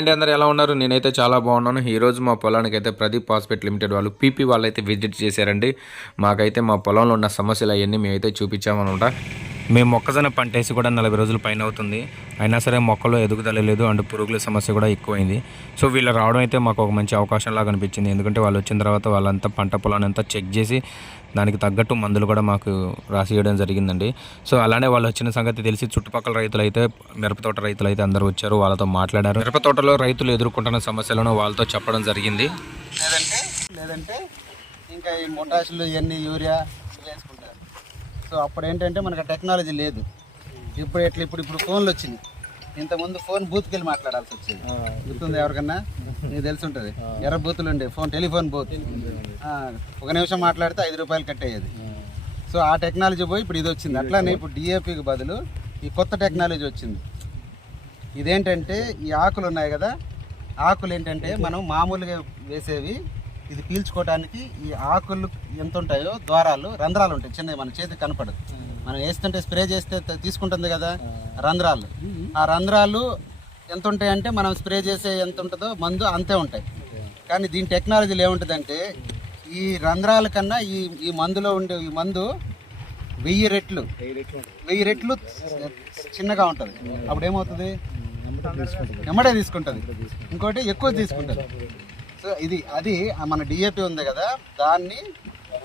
అండి అందరు ఎలా ఉన్నారు? నేనైతే చాలా బాగున్నాను. ఈరోజు మా పొలానికి అయితే ప్రదీప్ హాస్పిటల్ లిమిటెడ్ వాళ్ళు పీపీ వాళ్ళు అయితే విజిట్ చేశారండి. మాకైతే మా పొలంలో ఉన్న సమస్యలు అవన్నీ మేమైతే చూపించామనమాట. మేము మొక్కజొన్న పంట వేసి కూడా నలభై రోజుల పైన అవుతుంది. అయినా సరే మొక్కలో ఎదుగుదల లేదు అండ్ పురుగుల సమస్య కూడా ఎక్కువైంది. సో వీళ్ళు రావడం అయితే మాకు ఒక మంచి అవకాశం లాగా అనిపించింది. ఎందుకంటే వాళ్ళు వచ్చిన తర్వాత వాళ్ళంతా పంట పొలాన్ని అంతా చెక్ చేసి దానికి తగ్గట్టు మందులు కూడా మాకు రాసి ఇవ్వడం జరిగిందండి. సో అలానే వాళ్ళు వచ్చిన సంగతి తెలిసి చుట్టుపక్కల రైతులు అయితే మిరపతోట రైతులు అయితే అందరూ వచ్చారు వాళ్ళతో మాట్లాడారు. మిరప తోటలో రైతులు ఎదుర్కొంటున్న సమస్యలను వాళ్ళతో చెప్పడం జరిగింది. లేదంటే లేదంటే ఇంకా ఈ మొటాషులు ఇవన్నీ యూరియా వేసుకుంటారు. సో అప్పుడు ఏంటంటే మనకు టెక్నాలజీ లేదు. ఇప్పుడు ఎట్లా ఇప్పుడు ఇప్పుడు ఫోన్లు వచ్చినాయి. ఇంతకుముందు ఫోన్ బూత్కి వెళ్ళి మాట్లాడాల్సి వచ్చేది. గుర్తుంది ఎవరికన్నా? నీకు తెలిసి ఉంటుంది ఎర్ర బూతులు ఉండే ఫోన్ టెలిఫోన్ బూత్. ఒక నిమిషం మాట్లాడితే ఐదు రూపాయలు కట్ అయ్యేది. సో ఆ టెక్నాలజీ పోయి ఇప్పుడు ఇది వచ్చింది. అట్లానే ఇప్పుడు డిఏపికి బదులు ఈ కొత్త టెక్నాలజీ వచ్చింది. ఇదేంటంటే ఈ ఆకులు ఉన్నాయి కదా ఆకులు ఏంటంటే మనం మామూలుగా వేసేవి ఇది పీల్చుకోవడానికి ఈ ఆకులు ఎంత ఉంటాయో ద్వారాలు రంధ్రాలు ఉంటాయి. చిన్నవి మన చేతికి కనపడదు. మనం వేస్తుంటే స్ప్రే చేస్తే తీసుకుంటుంది కదా? రంధ్రాలు. ఆ రంధ్రాలు ఎంత ఉంటాయి అంటే మనం స్ప్రే చేసే ఎంత ఉంటుందో మందు అంతే ఉంటాయి. కానీ దీని టెక్నాలజీలో ఏముంటుందంటే ఈ రంధ్రాల కన్నా ఈ ఈ మందులో ఉండే ఈ మందు వెయ్యి రెట్లు. వెయ్యి రెట్లు చిన్నగా ఉంటుంది. అప్పుడు ఏమవుతుంది ఎమ్మడే తీసుకుంటుంది. ఇంకోటి ఎక్కువ తీసుకుంటుంది. సో ఇది అది మన డిఏపి ఉంది కదా దాన్ని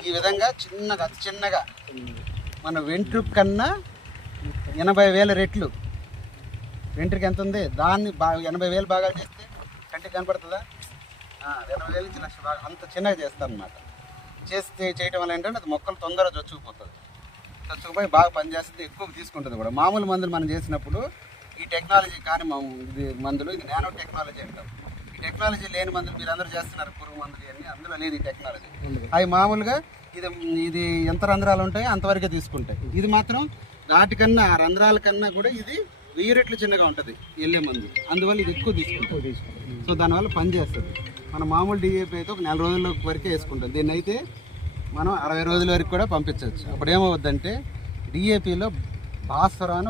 ఈ విధంగా చిన్నగా అతి చిన్నగా మన వెంట్రుక్ కన్నా ఎనభై వేల రెట్లు. వెంట్రుక ఎంత ఉంది? దాన్ని బాగా ఎనభై వేలు బాగా చేస్తే కంటికి కనపడుతుందా? ఎనభై వేల నుంచి లక్ష బాగా అంత చిన్నగా చేస్తాను అనమాట చేస్తే చేయటం వల్ల ఏంటంటే అది మొక్కలు తొందరగా చొచ్చుకుపోతుంది చొచ్చుకుపోయి బాగా పనిచేస్తుంది ఎక్కువ తీసుకుంటుంది కూడా. మామూలు మందులు మనం చేసినప్పుడు ఈ టెక్నాలజీ కానీ ఇది మందులు ఇది నానో టెక్నాలజీ అంటాం. ఈ టెక్నాలజీ లేని మందులు మీరు అందరూ చేస్తున్నారు పురుగు మందులు ఇవన్నీ. అందులో లేదు ఈ టెక్నాలజీ. అవి మామూలుగా ఇది ఇది ఎంత రంధ్రాలు ఉంటాయో అంతవరకే తీసుకుంటాయి. ఇది మాత్రం వాటికన్నా ఆ రంధ్రాల కన్నా కూడా ఇది వెయ్యి రెట్లు చిన్నగా ఉంటుంది వెళ్ళే మందు. అందువల్ల ఇది ఎక్కువ తీసుకుంటుంది సో దానివల్ల పని చేస్తుంది. మన మామూలు డిఏపి అయితే ఒక నెల రోజుల వరకే వేసుకుంటాం. దీన్ని అయితే మనం అరవై రోజుల వరకు కూడా పంపించవచ్చు. అప్పుడు ఏమవుద్దంటే డిఏపిలో భాస్వరం అని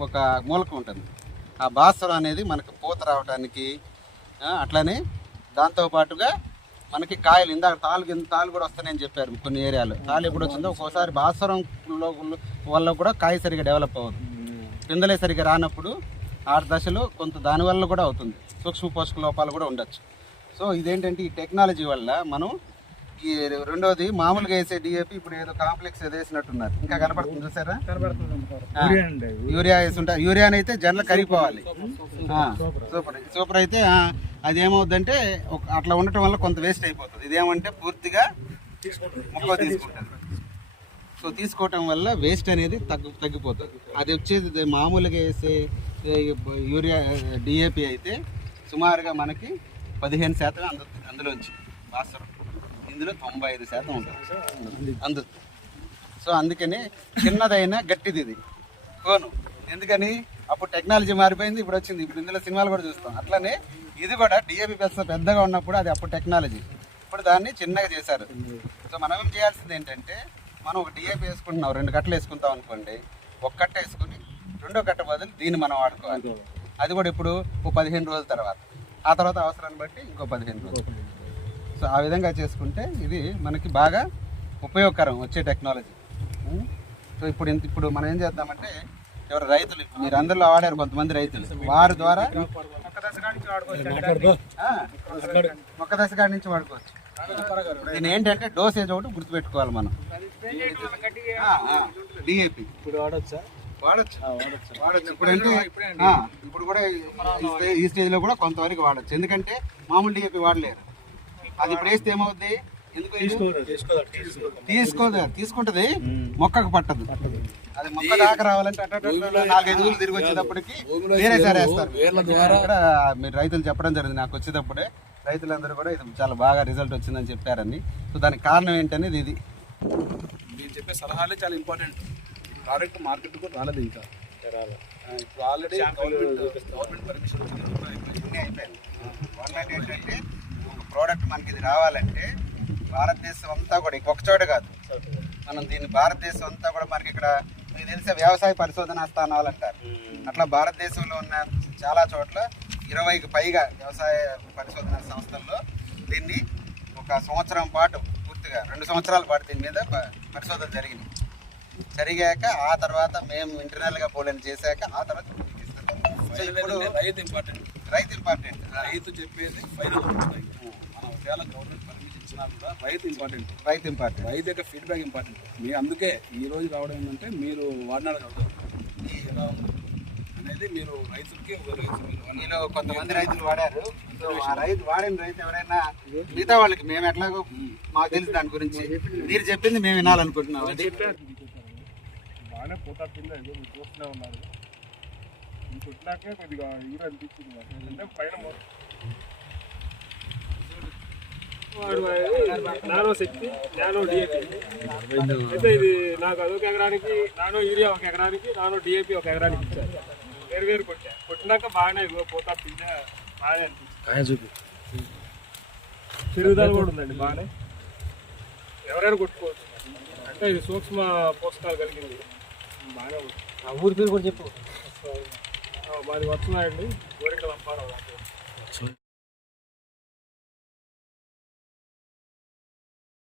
ఒక- మూలకం ఉంటుంది. ఆ భాస్వరం అనేది మనకు పూత రావడానికి అట్లానే దాంతోపాటుగా మనకి కాయలు ఇందాక తాలు కింద తాలు కూడా వస్తాయని చెప్పారు కొన్ని ఏరియాలో. తాలు ఎప్పుడు వచ్చిందో ఒక్కోసారి భాస్వరంలో వల్ల కూడా కాయ సరిగా డెవలప్ అవ్వదు. పిందలే సరిగా రానప్పుడు ఆరు దశలో కొంత దానివల్ల కూడా అవుతుంది. సూక్ష్మ పోషక లోపాలు కూడా ఉండొచ్చు. సో ఇదేంటంటే ఈ టెక్నాలజీ వల్ల మనం ఈ రెండోది మామూలుగా వేసే డిఏపి ఇప్పుడు ఏదో కాంప్లెక్స్ ఏదో వేసినట్టున్నారు. ఇంకా కనపడుతుంది చూసారా? యూరియా వేసి ఉంటారు యూరియా అయితే జనరల్ కరిగిపోవాలి. Super super. అయితే ఆ, అది ఏమవుద్దంటే ఒక- అట్లా ఉండటం వల్ల కొంత వేస్ట్ అయిపోతుంది. ఇదేమంటే పూర్తిగా మొక్క తీసుకుంటుంది. సో తీసుకోవటం వల్ల వేస్ట్ అనేది తగ్గు తగ్గిపోతుంది. అది వచ్చేది మామూలుగా వేసే యూరియా డిఏపి అయితే సుమారుగా మనకి పదిహేను శాతం అందు అందులోంచి భాస్వరం. ఇందులో తొంభై ఐదు శాతం ఉంటుంది. అందు సో అందుకని చిన్నదైనా గట్టిది ఇది. ఫోను ఎందుకని? అప్పుడు టెక్నాలజీ మారిపోయింది ఇప్పుడు వచ్చింది. ఇప్పుడు ఇందులో సినిమాలు కూడా చూస్తాం. అట్లనే ఇది కూడా డిఏపి పెద్ద పెద్దగా ఉన్నప్పుడు అది అప్పుడు టెక్నాలజీ. ఇప్పుడు దాన్ని చిన్నగా చేశారు. సో మనం ఏం చేయాల్సింది ఏంటంటే మనం ఒక డిఏపి వేసుకుంటున్నాం రెండు కట్టలు వేసుకుంటాం అనుకోండి. ఒక కట్ట వేసుకుని రెండో కట్ట బదులు దీన్ని మనం వాడుకోవాలి. అది కూడా ఇప్పుడు ఓ పదిహేను రోజుల తర్వాత. ఆ తర్వాత అవసరాన్ని బట్టి ఇంకో పదిహేను రోజులు. సో ఆ విధంగా చేసుకుంటే ఇది మనకి బాగా ఉపయోగకరం వచ్చే టెక్నాలజీ? సో ఇప్పుడు ఇంత- ఇప్పుడు మనం ఏం చేద్దామంటే ఎవరు రైతులు మీరు అందరిలో వాడారు కొంతమంది రైతులు. వారి ద్వారా మొక్క దశ కాడి నుంచి వాడుకోవచ్చు. దీని ఏంటంటే డోసేజ్ ఒకటి గుర్తుపెట్టుకోవాలి మనం. డిఏపి ఇప్పుడు వాడొచ్చా? వాడచ్చు. వాడచ్చు. ఇప్పుడు అంటే ఇప్పుడు కూడా ఈ స్టే- ఈ స్టేజ్లో కూడా కొంతవరకు వాడచ్చు. ఎందుకంటే మామూలు డిఏపి వాడలేరు. అది ఇప్పుడు వేస్తే ఏమవుద్ది? ఎందుకు? తీసుకోదు. తీసుకుంటది. మొక్కకు పట్టదు. అది మొక్క దాకా రావాలంటే నాలుగైదు ఊళ్ళు తిరిగి వచ్చేటప్పటికి వేరే సారి వేస్తారు. ఇక్కడ మీరు రైతులు చెప్పడం జరిగింది. నాకు వచ్చేటప్పుడే రైతులందరూ కూడా ఇది చాలా బాగా రిజల్ట్ వచ్చిందని చెప్పారని. సో దానికి కారణం ఏంటనేది ఇది. మీరు చెప్పే సలహాలే చాలా ఇంపార్టెంట్. ప్రోడక్ట్ మార్కెట్ కూడా రాలేదు. ఇంకా ఇప్పుడు ఆల్రెడీ గవర్నమెంట్ గవర్నమెంట్ పర్మిషన్ అయిపోయింది ఏంటంటే ప్రోడక్ట్ మనకి ఇది రావాలంటే భారతదేశం అంతా కూడా ఇంకొక చోట కాదు. మనం దీన్ని భారతదేశం అంతా కూడా మనకి ఇక్కడ మీకు తెలిసే వ్యవసాయ పరిశోధనా స్థానాలు అంటారు. అట్లా భారతదేశంలో ఉన్న చాలా చోట్ల ఇరవైకి పైగా వ్యవసాయ పరిశోధన సంస్థల్లో దీన్ని ఒక సంవత్సరం పాటు పూర్తిగా రెండు సంవత్సరాల పాటు దీని మీద పరిశోధన జరిగింది. జరిగాక ఆ తర్వాత మేము ఇంటర్నల్గా పోలింగ్ చేశాక ఆ తర్వాత ఇప్పుడు రైతు ఇంపార్టెంట్. రైతు ఇంపార్టెంట్. రైతు చెప్పేది ఫైనల్ ఉంటాయి మనం ఒకవేళ గవర్నమెంట్ పర్మిషన్ ఇచ్చినా కూడా రైతు ఇంపార్టెంట్. రైతు ఇంపార్టెంట్. రైతు యొక్క ఫీడ్బ్యాక్ ఇంపార్టెంట్. మీ అందుకే ఈ రోజు రావడం ఏంటంటే మీరు వాడినాడు ఎలా అనేది మీరు రైతులకి. మీలో కొంతమంది రైతులు వాడారు. ఆ రైతు వాడిన రైతు ఎవరైనా మిగతా వాళ్ళకి మేము ఎట్లాగో మాకు తెలుసు దాని గురించి. మీరు చెప్పింది మేము వినాలనుకుంటున్నాం అది బాగానే పోతా కింద ఏదో మీరు చూస్తూనే ఉన్నారు. కొట్టినాకే కొద్దిగా యూర్ అనిపించింది. అంటే పైన నానో శక్తి నానో డిఏపి అయితే ఇది నాకు అదొక ఎకరానికి నానో యూరియా ఒక ఎకరానికి నానో డిఏపి ఒక ఎకరానికి ఇచ్చారు. వేరు వేరు కొట్టా. కొట్టినాక బాగానే పోతా పిండ బాగానే అనిపించింది. పెరుగుదల కూడా ఉందండి బాగానే. ఎవరైనా కొట్టుకోవచ్చు. అంటే ఇది సూక్ష్మ పోషకాలు కలిగింది. బాగానే ఉంది ఆ ఊరి పేరు కూడా చెప్పు. మాది వస్తున్నాయండి. గోరింట లంపారావు